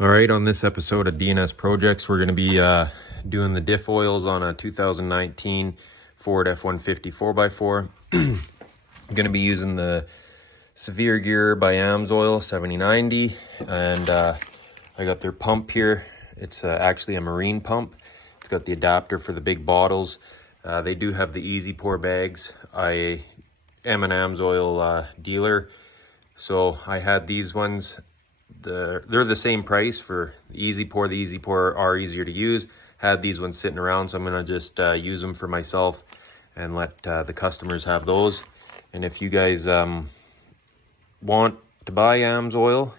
All right, on this episode of DNS Projects, we're going to be doing the diff oils on a 2019 Ford F-150 4x4. I'm going to be using the Severe Gear by AMSOIL 7090, and I got their pump here. It's actually a marine pump. It's got the adapter for the big bottles. They do have the easy pour bags. I am an AMSOIL dealer, so I had these ones. They're the same price for the easy pour. The easy pour are easier to use. Had these ones sitting around, so I'm gonna just use them for myself and let the customers have those. And if you guys want to buy AMSOIL,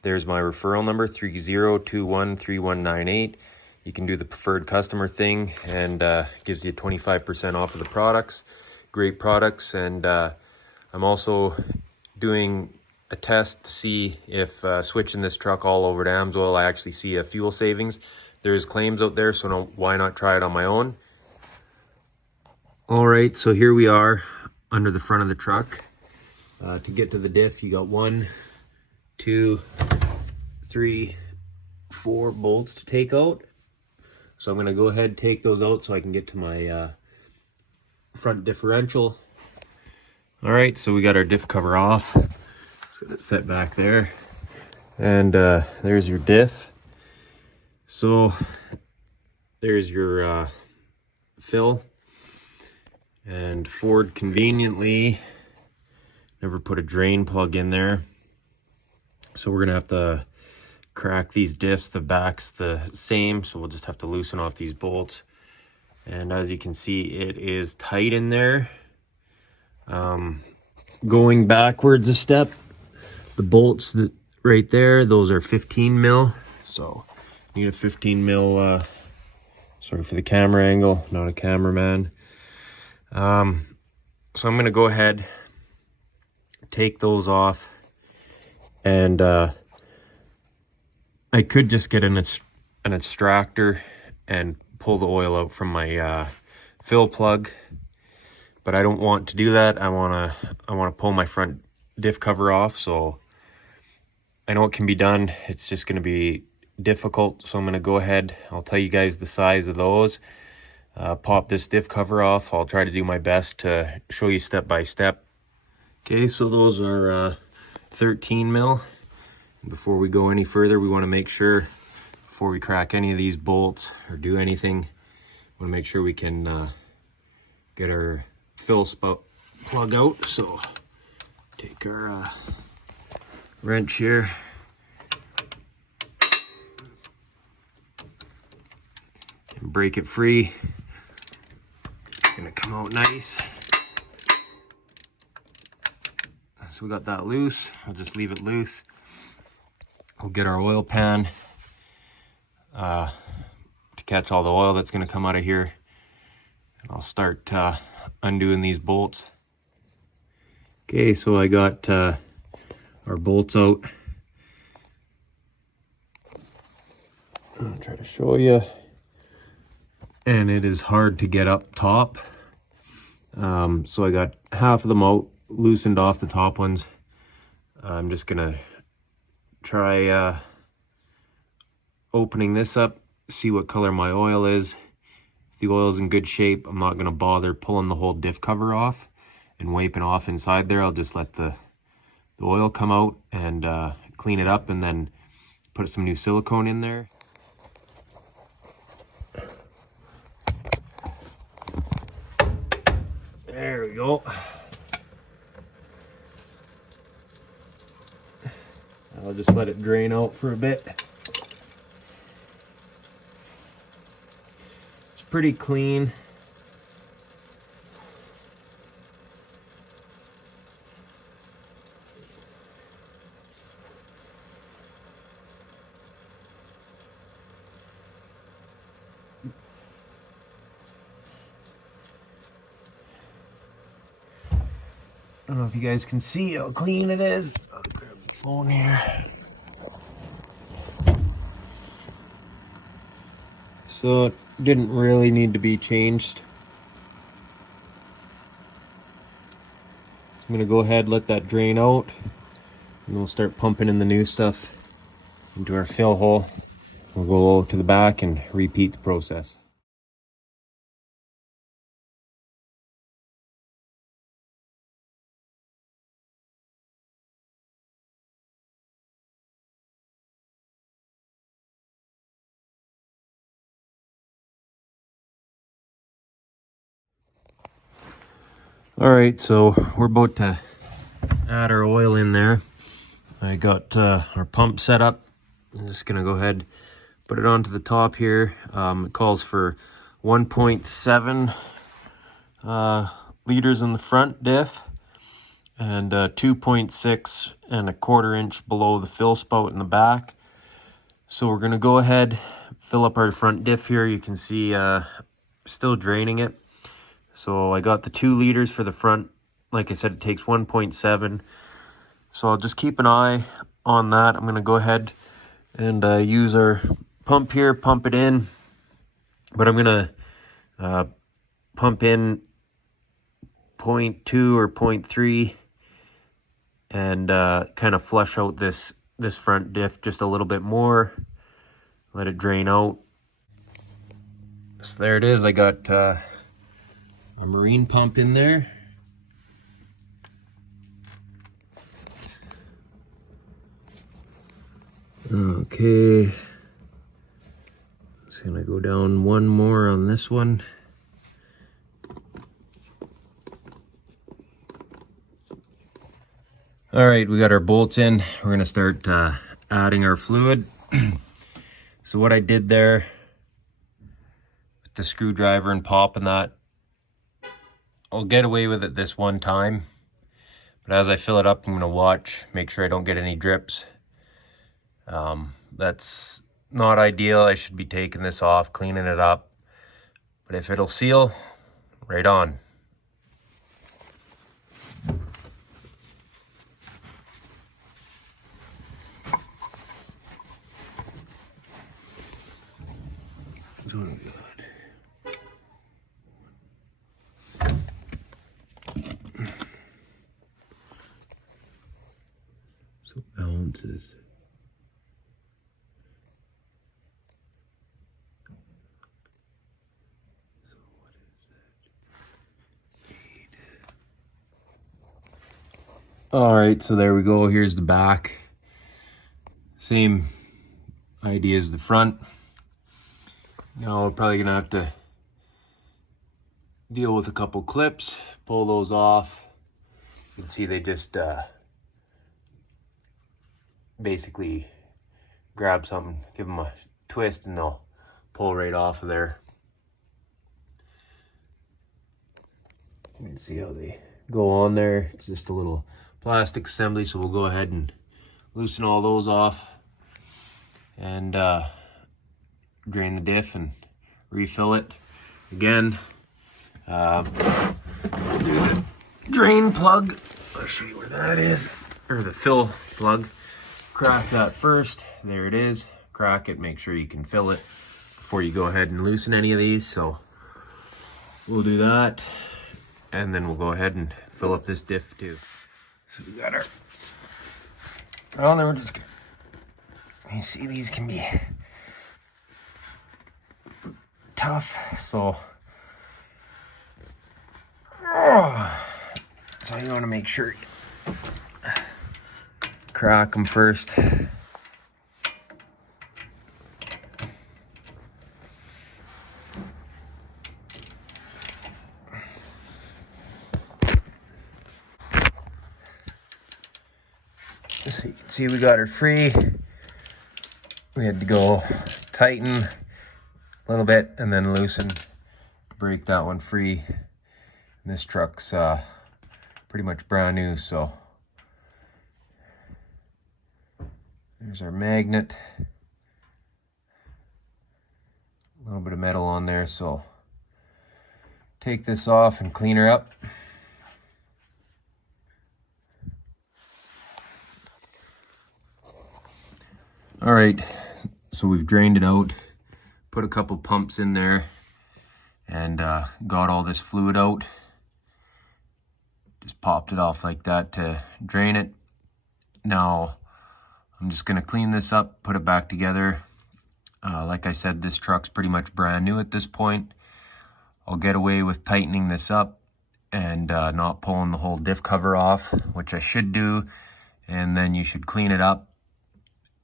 there's my referral number, 30213198. You can do the preferred customer thing, and gives you 25% off of the products. Great products. And I'm also doing a test to see if switching this truck all over to AMSOIL, I actually see a fuel savings. There's claims out there, so why not try it on my own? All right, so here we are under the front of the truck. To get to the diff, you got 1, 2, 3, 4 bolts to take out. So I'm gonna go ahead and take those out so I can get to my front differential. All right, so we got our diff cover off. It's set back there, and there's your diff. So there's your fill, and Ford conveniently never put a drain plug in there, so we're gonna have to crack these diffs. The back's the same, so we'll just have to loosen off these bolts. And as you can see, it is tight in there. Going backwards a step, the bolts that right there, those are 15 mil. So need a 15 mil, sorry for the camera angle, not a cameraman. So I'm gonna go ahead, take those off, and I could just get an extractor and pull the oil out from my fill plug, but I don't want to do that. I wanna pull my front diff cover off. So I know it can be done. It's just going to be difficult, so I'm going to go ahead. I'll tell you guys the size of those. Pop this diff cover off. I'll try to do my best to show you step by step. Okay, so those are 13 mil. Before we go any further, we want to make sure, before we crack any of these bolts or do anything, we want to make sure we can get our fill spout plug out. So take our wrench here, and break it free. It's gonna come out nice. So we got that loose. I'll just leave it loose. We'll get our oil pan to catch all the oil that's gonna come out of here. And I'll start undoing these bolts. Okay, so I got our bolts out. I'll try to show you. And it is hard to get up top. So I got half of them out, loosened off the top ones. I'm just gonna try opening this up, see what color my oil is. If the oil is in good shape, I'm not gonna bother pulling the whole diff cover off and wiping off inside there. I'll just let the oil come out and clean it up, and then put some new silicone in there. There we go. I'll just let it drain out for a bit. It's pretty clean. I don't know if you guys can see how clean it is. I'll grab the phone here. So it didn't really need to be changed. I'm gonna go ahead, let that drain out, and we'll start pumping in the new stuff. into our fill hole. We'll go to the back and repeat the process. All right, so we're about to add our oil in there. I got our pump set up. I'm just gonna go ahead, put it onto the top here. It calls for 1.7 liters in the front diff and 2.6 and a quarter inch below the fill spout in the back. So we're gonna go ahead, fill up our front diff here. You can see still draining it. So I got the 2 liters for the front. Like I said, it takes 1.7. So I'll just keep an eye on that. I'm gonna go ahead and use our pump here, pump it in. But I'm gonna pump in 0.2 or 0.3 and kind of flush out this front diff just a little bit more. Let it drain out. So there it is. I got a marine pump in there. Okay. Just gonna go down one more on this one. All right, we got our bolts in. We're gonna start adding our fluid. So what I did there with the screwdriver and popping that, I'll get away with it this one time. But as I fill it up, I'm gonna watch, make sure I don't get any drips. That's not ideal. I should be taking this off, cleaning it up. But if it'll seal, right on. So what do we got? So ounces. So what is that? 8. All right, so there we go. Here's the back. Same idea as the front. Now we're probably gonna have to deal with a couple clips, pull those off. You can see they just basically grab something, give them a twist, and they'll pull right off of there. You can see how they go on there. It's just a little plastic assembly, so we'll go ahead and loosen all those off and drain the diff and refill it again. Do the drain plug. I'll show you where that is, or the fill plug. Crack that first. There it is. Crack it. Make sure you can fill it before you go ahead and loosen any of these. So we'll do that, and then we'll go ahead and fill up this diff too. So we got our. Well, then we're just gonna. You see, these can be tough, so you want to make sure you crack them first. So you can see we got her free. We had to go tighten a little bit and then loosen, break that one free. And this truck's pretty much brand new, so there's our magnet. A little bit of metal on there, so take this off and clean her up. All right, so we've drained it out, put a couple pumps in there, and got all this fluid out. Just popped it off like that to drain it. Now I'm just going to clean this up, put it back together. Like I said, this truck's pretty much brand new at this point. I'll get away with tightening this up and not pulling the whole diff cover off, which I should do, and then you should clean it up.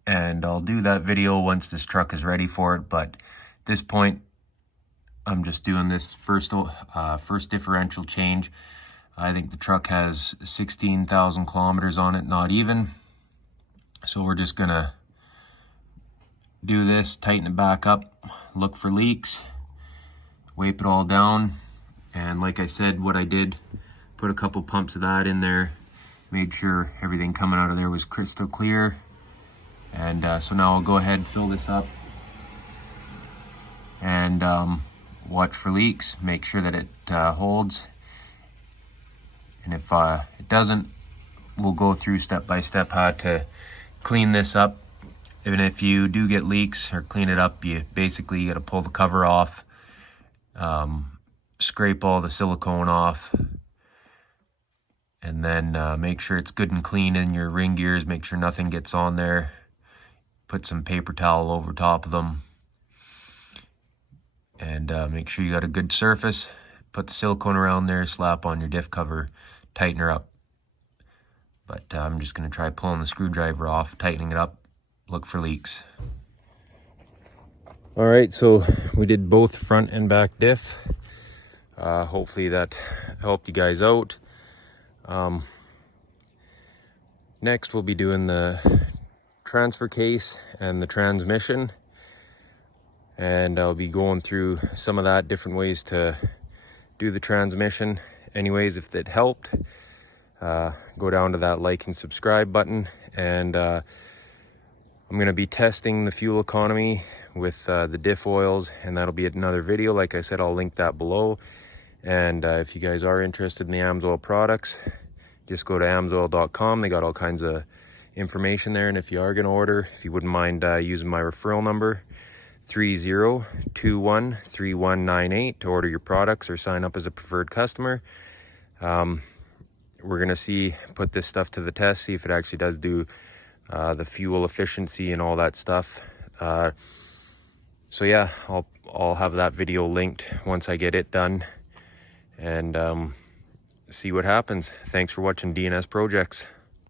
And I'll do that video once this truck is ready for it, but at this point I'm just doing this first differential change. I think the truck has 16,000 kilometers on it, not even. So we're just gonna do this, tighten it back up, look for leaks, wipe it all down. And like I said, what I did, put a couple pumps of that in there, made sure everything coming out of there was crystal clear. And so now I'll go ahead and fill this up and watch for leaks, make sure that it holds. And if it doesn't, we'll go through step by step how to clean this up. Even if you do get leaks or clean it up, you basically got to pull the cover off, scrape all the silicone off, and then make sure it's good and clean in your ring gears. Make sure nothing gets on there. Put some paper towel over top of them, and make sure you got a good surface. Put the silicone around there, slap on your diff cover, tighten her up. But I'm just going to try pulling the screwdriver off, tightening it up, look for leaks. All right, so we did both front and back diff. Hopefully that helped you guys out. Next we'll be doing the transfer case and the transmission, and I'll be going through some of that, different ways to do the transmission. Anyways, if that helped, go down to that like and subscribe button, and I'm going to be testing the fuel economy with the diff oils, and that'll be another video. Like I said, I'll link that below. And if you guys are interested in the AMSOIL products, just go to amsoil.com. They got all kinds of information there. And if you are going to order, if you wouldn't mind using my referral number 30213198 to order your products or sign up as a preferred customer. We're gonna put this stuff to the test, see if it actually does do the fuel efficiency and all that stuff. So yeah, I'll have that video linked once I get it done, and see what happens. Thanks for watching DNS Projects.